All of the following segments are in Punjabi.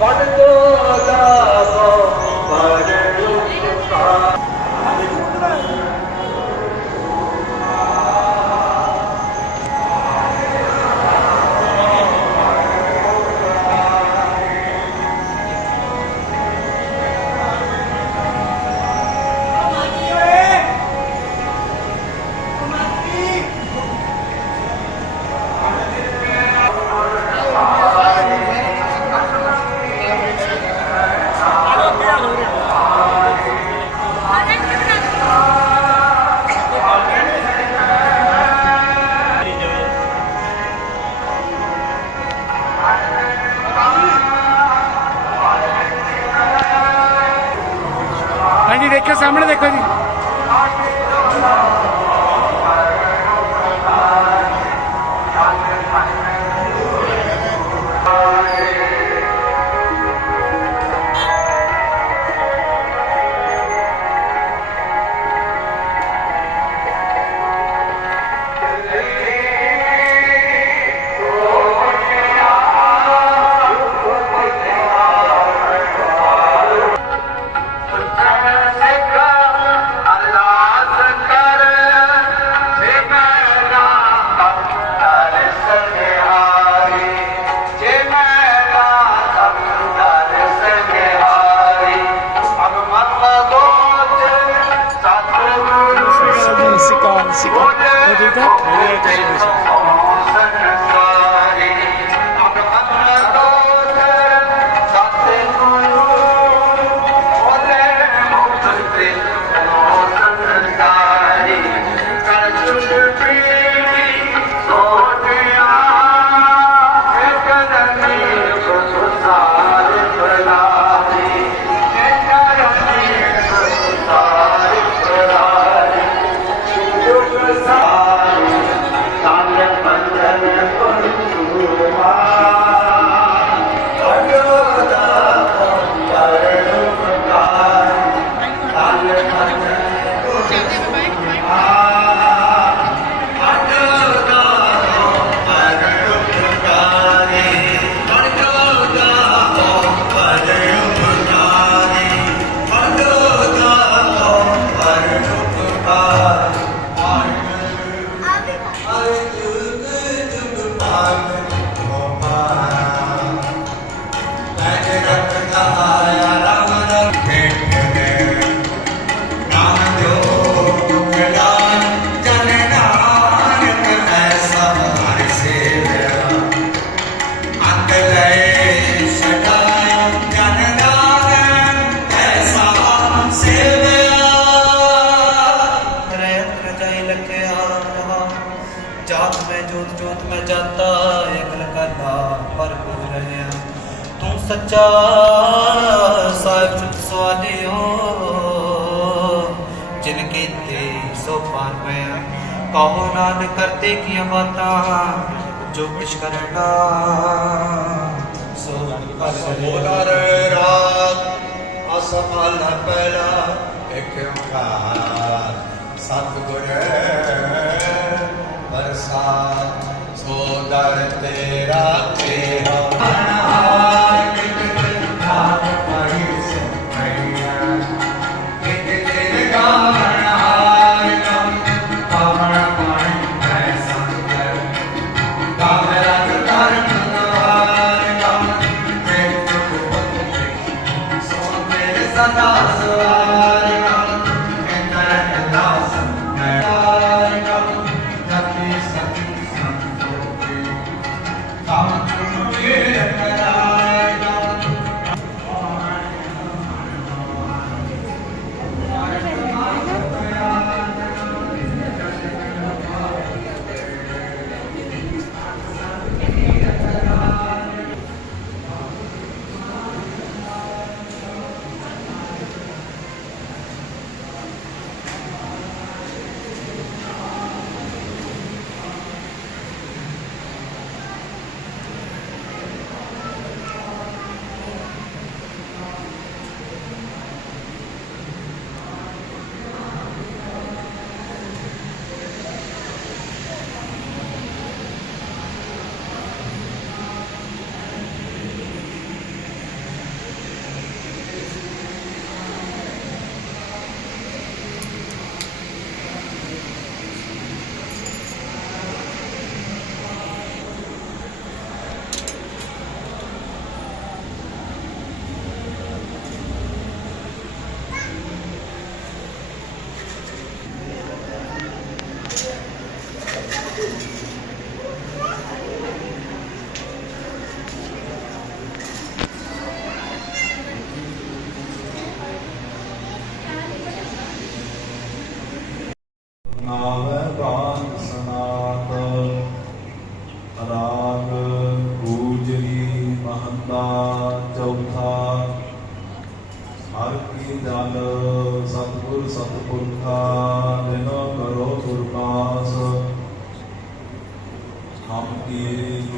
What is the ਜੀ ਦੇਖੋ ਸਾਹਮਣੇ ਦੇਖੋ ਜੀ। सच्चा साहिब हो, जिनके ते कहो करते की जो कुछ करना। सो बोला रे असफल पहला, एक ओंकार बरसात, सो दर तेरा तेरा। Santa Sua.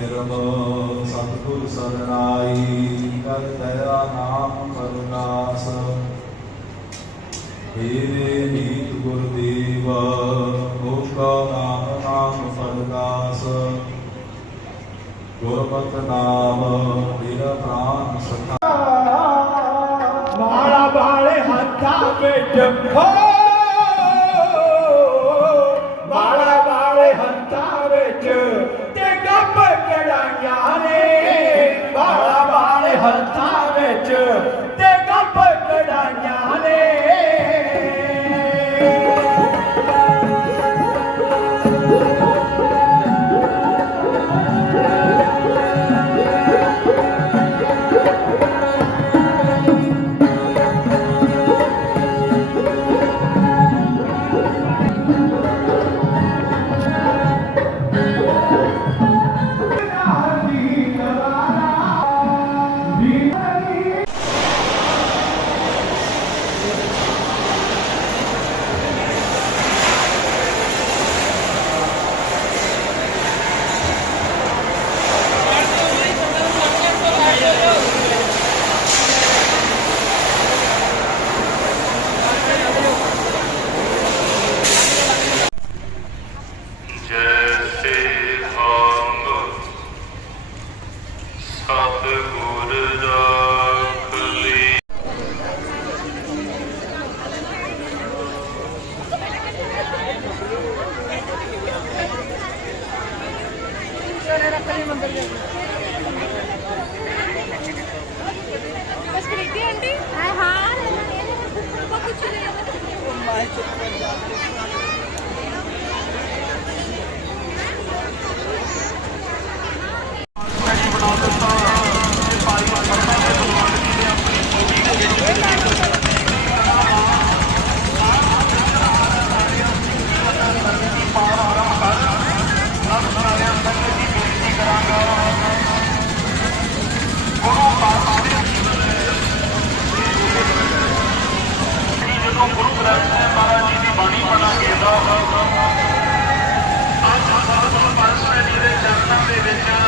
ਹਮ ਕੀ ਕਿਰਬ ਸਤਿਗੁਰ ਸਰਨਾਈ, ਕਰ ਦਇਆ ਨਾਮ ਕਰਨਾਸ। ਹੀਰੇ ਨੀਤ ਗੁਰਦੇਵ ਓਕਾ ਨਾਮ ਨਾਮ ਪਰਦਾਸ। ਗੁਰਮਤਿ ਨਾਮ ਮੇਰਾ ਪ੍ਰਾਨ ਸਖਾ ਮਾਲਾ ਵਾਲੇ ਹੱਥਾਂ ਵਿੱਚ ਹੋ ਦੇ ਵਿੱਚ